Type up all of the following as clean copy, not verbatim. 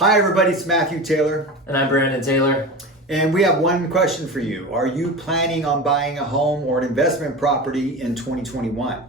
Hi everybody, it's Matthew Taylor. And I'm Brandon Taylor. And we have one question for you. Are you planning on buying a home or an investment property in 2021?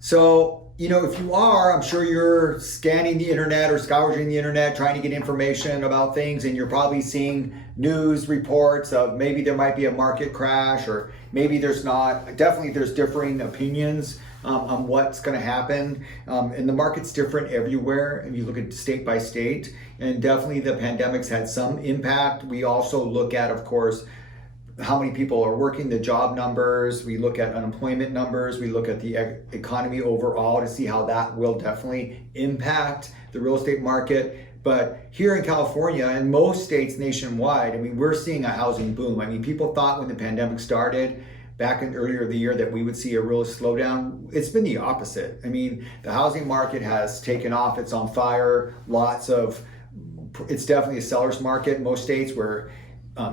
So, if you are, I'm sure you're scanning the internet or scouring the internet trying to get information about things, and you're probably seeing news reports of maybe there might be a market crash or maybe there's not. Definitely there's differing opinions on what's going to happen. And the market's different everywhere if you look at state by state. And definitely the pandemic's had some impact. We also look at, of course, how many people are working, the job numbers, we look at unemployment numbers, we look at the economy overall to see how that will definitely impact the real estate market. But here in California and most states nationwide, we're seeing a housing boom. People thought when the pandemic started back in earlier the year that we would see a real slowdown. It's been the opposite. The housing market has taken off, it's on fire. It's definitely a seller's market in most states where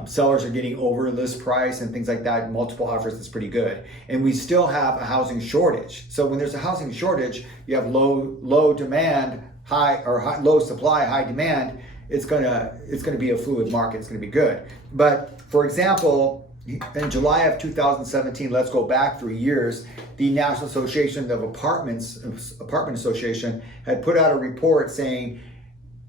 sellers are getting over list price and things like that. Multiple offers is pretty good, and we still have a housing shortage. So when there's a housing shortage, you have low demand, low supply, high demand. It's gonna be a fluid market. It's gonna be good. But for example, in July of 2017, let's go back 3 years, the National Association of Apartment Association had put out a report saying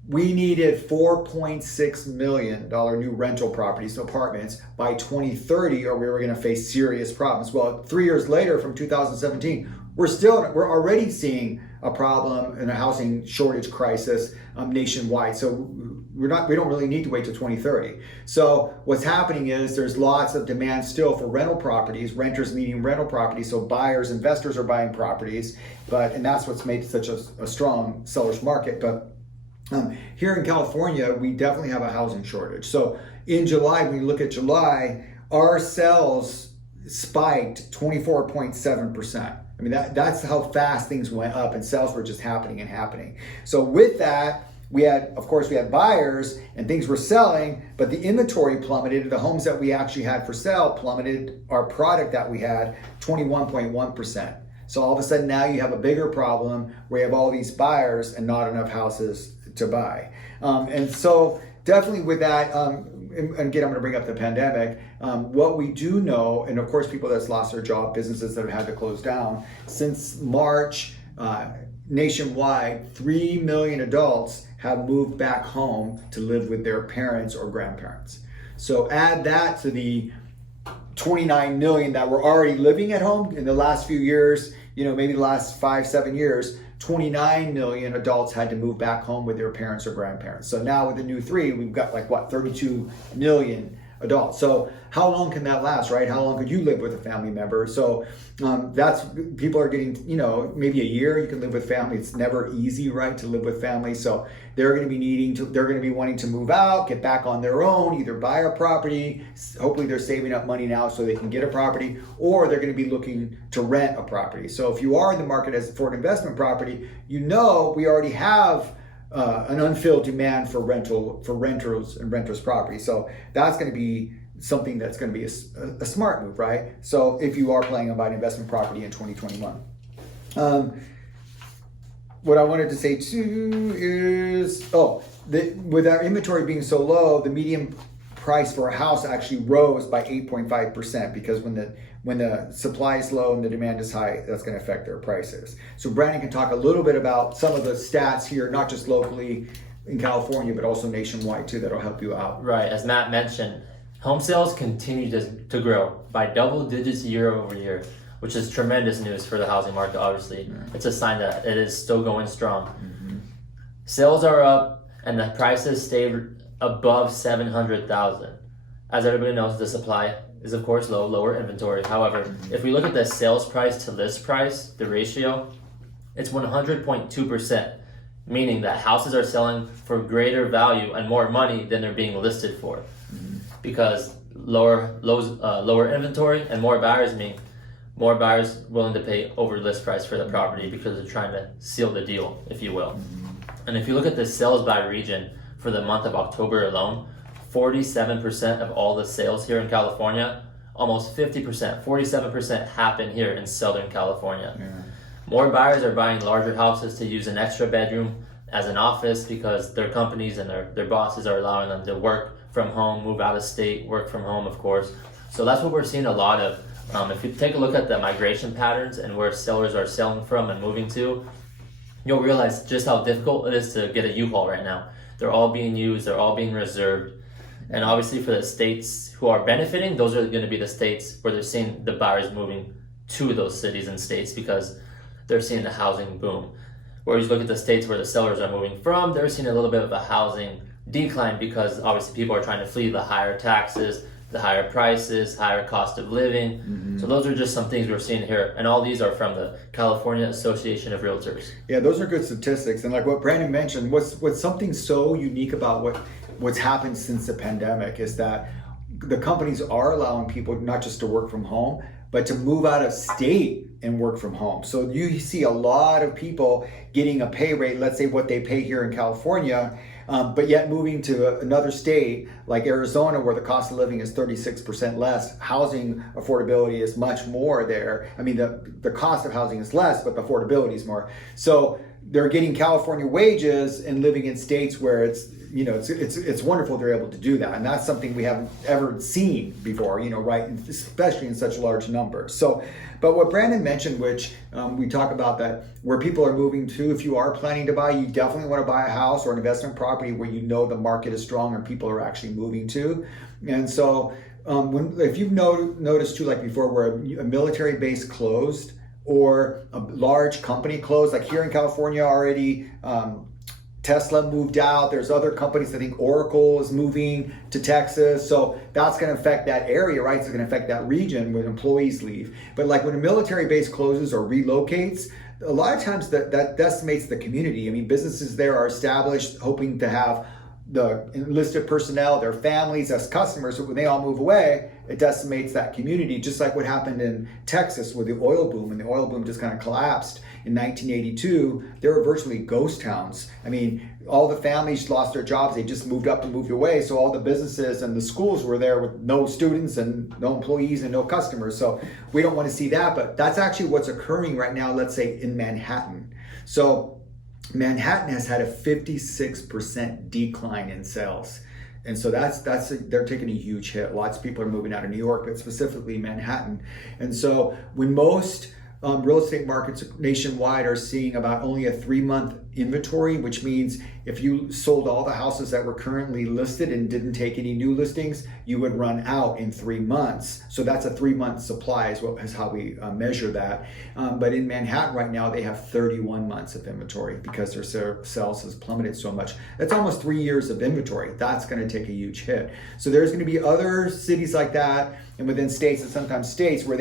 we needed $4.6 million new rental properties, apartments, by 2030, or we were going to face serious problems. Well, 3 years later, from 2017, we're already seeing a problem in a housing shortage crisis nationwide. So we don't really need to wait till 2030. So what's happening is there's lots of demand still for rental properties, renters needing rental properties. So buyers, investors are buying properties, and that's what's made such a strong seller's market. But here in California, we definitely have a housing shortage. So in July, when you look at July, our sales spiked 24.7%. That's how fast things went up, and sales were just happening. So with that, we had buyers and things were selling, but the inventory plummeted. The homes that we actually had for sale plummeted. Our product that we had 21.1%. So all of a sudden now you have a bigger problem where you have all these buyers and not enough houses to buy. And so definitely with that, and again, I'm going to bring up the pandemic. What we do know, and of course people that's lost their job, businesses that have had to close down, since March, nationwide, 3 million adults have moved back home to live with their parents or grandparents. So add that to the 29 million that were already living at home in the last few years, maybe the last 5-7 years. 29 million adults had to move back home with their parents or grandparents. So now with the new 3, we've got 32 million adults. So how long can that last, right? How long could you live with a family member? So people are getting, maybe a year you can live with family. It's never easy, right, to live with family. So they're going to be wanting to move out, get back on their own, either buy a property. Hopefully they're saving up money now so they can get a property, or they're going to be looking to rent a property. So if you are in the market for an investment property, we already have an unfilled demand for renters and renters property. So that's going to be something that's going to be a smart move, right? So if you are planning on buying investment property in 2021. What I wanted to say too is, with our inventory being so low, the median price for a house actually rose by 8.5%, because when the supply is low and the demand is high, that's going to affect their prices. So Brandon can talk a little bit about some of the stats here, not just locally in California, but also nationwide too, that'll help you out. Right, as Matt mentioned, home sales continue to grow by double digits year over year, which is tremendous news for the housing market, obviously. Yeah. It's a sign that it is still going strong. Mm-hmm. Sales are up and the prices stay above 700,000. As everybody knows, the supply is of course lower inventory. However, if we look at the sales price to list price, the ratio, it's 100.2%, meaning that houses are selling for greater value and more money than they're being listed for. Mm-hmm. Because lower inventory and more buyers mean more buyers willing to pay over list price for the property because they're trying to seal the deal, if you will. And if you look at the sales by region for the month of October alone, 47% of all the sales here in California, almost 50%, 47% happen here in Southern California. More buyers are buying larger houses to use an extra bedroom as an office because their companies and their bosses are allowing them to work from home, move out of state, work from home, of course. So that's what we're seeing a lot of. If you take a look at the migration patterns and where sellers are selling from and moving to, you'll realize just how difficult it is to get a U-Haul right now. They're all being used, they're all being reserved. And obviously for the states who are benefiting, those are going to be the states where they're seeing the buyers moving to those cities and states because they're seeing the housing boom. Whereas you look at the states where the sellers are moving from, they're seeing a little bit of a housing decline because obviously people are trying to flee the higher taxes, the higher prices, higher cost of living. So those are just some things we're seeing here. And all these are from the California Association of Realtors. Yeah, those are good statistics. And like what Brandon mentioned, what's something so unique about what's happened since the pandemic is that the companies are allowing people not just to work from home, but to move out of state and work from home. So you see a lot of people getting a pay rate, let's say what they pay here in California, but yet moving to another state like Arizona where the cost of living is 36% less. Housing affordability is much more there. I mean, the cost of housing is less, but the affordability is more. So they're getting California wages and living in states where it's wonderful they're able to do that. And that's something we haven't ever seen before, right? Especially in such large numbers. So, but what Brandon mentioned, which we talk about that where people are moving to, if you are planning to buy, you definitely want to buy a house or an investment property where you know the market is strong and people are actually moving to. And so if you've noticed too, like before, where a military base closed or a large company closed, like here in California already, Tesla moved out. There's other companies. I think Oracle is moving to Texas. So that's going to affect that area, right? It's going to affect that region when employees leave. But like when a military base closes or relocates, a lot of times that decimates the community. I mean, businesses there are established, hoping to have the enlisted personnel, their families as customers. So when they all move away, it decimates that community, just like what happened in Texas with the oil boom. And the oil boom just kind of collapsed in 1982. There were virtually ghost towns. I mean, all the families lost their jobs. They just moved up and moved away. So all the businesses and the schools were there with no students and no employees and no customers. So we don't want to see that. But that's actually what's occurring right now, let's say in Manhattan. So Manhattan has had a 56% decline in sales. And so they're taking a huge hit. Lots of people are moving out of New York, but specifically Manhattan. And so when most real estate markets nationwide are seeing about only a 3-month inventory, which means if you sold all the houses that were currently listed and didn't take any new listings, you would run out in 3 months. So that's a 3-month supply is how we measure that. But in Manhattan right now, they have 31 months of inventory because their sales has plummeted so much. That's almost 3 years of inventory. That's going to take a huge hit. So there's going to be other cities like that, and within states and sometimes states where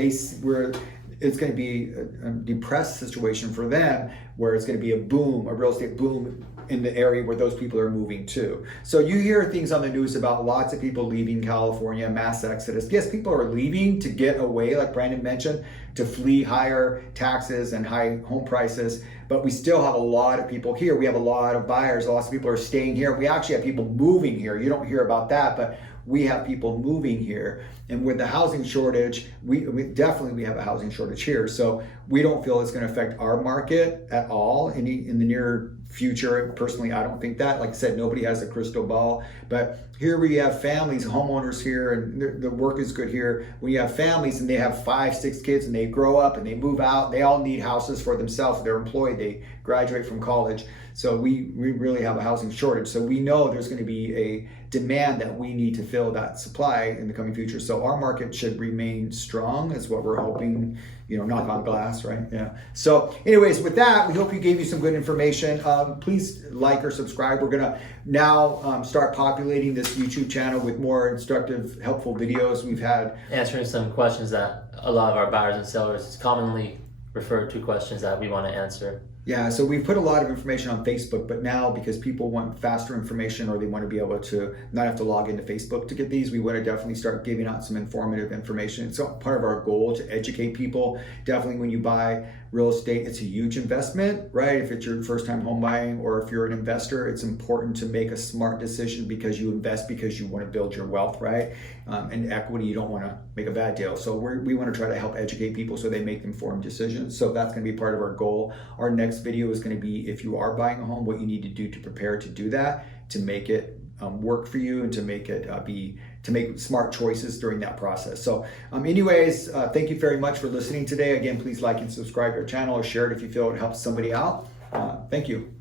it's going to be a depressed situation for them, where it's going to be a real estate boom in the area where those people are moving to. So you hear things on the news about lots of people leaving California, mass exodus. Yes, people are leaving to get away, like Brandon mentioned, to flee higher taxes and high home prices. But we still have a lot of people here. We have a lot of buyers. Lots of people are staying here. We actually have people moving here. You don't hear about that, but we have people moving here. And with the housing shortage, we definitely have a housing shortage here. So we don't feel it's going to affect our market at all in the near future. Personally, I don't think that. Like I said, nobody has a crystal ball. But here we have families, homeowners here, and the work is good here. When you have families and they have 5, 6 kids and they grow up and they move out, they all need houses for themselves. They're employed, they graduate from college. So we really have a housing shortage. So we know there's going to be a demand that we need to fill that supply in the coming future. So our market should remain strong is what we're hoping, knock on glass, right? Yeah. So anyways, with that, we hope we gave you some good information. Please like or subscribe. We're going to now start populating this YouTube channel with more instructive, helpful videos. We've had answering some questions that a lot of our buyers and sellers commonly refer to, questions that we want to answer. Yeah, so we've put a lot of information on Facebook, but now because people want faster information or they want to be able to not have to log into Facebook to get these, we want to definitely start giving out some informative information. It's part of our goal to educate people. Definitely when you buy real estate, it's a huge investment, right? If it's your first time home buying or if you're an investor, it's important to make a smart decision because you invest because you want to build your wealth, right? And equity, you don't want to make a bad deal. So we want to try to help educate people so they make informed decisions. So that's going to be part of our goal. Our next video is going to be if you are buying a home, what you need to do to prepare to do that, to make it work for you and to make it to make smart choices during that process. So anyways, thank you very much for listening today. Again, please like and subscribe to our channel or share it if you feel it helps somebody out. Thank you.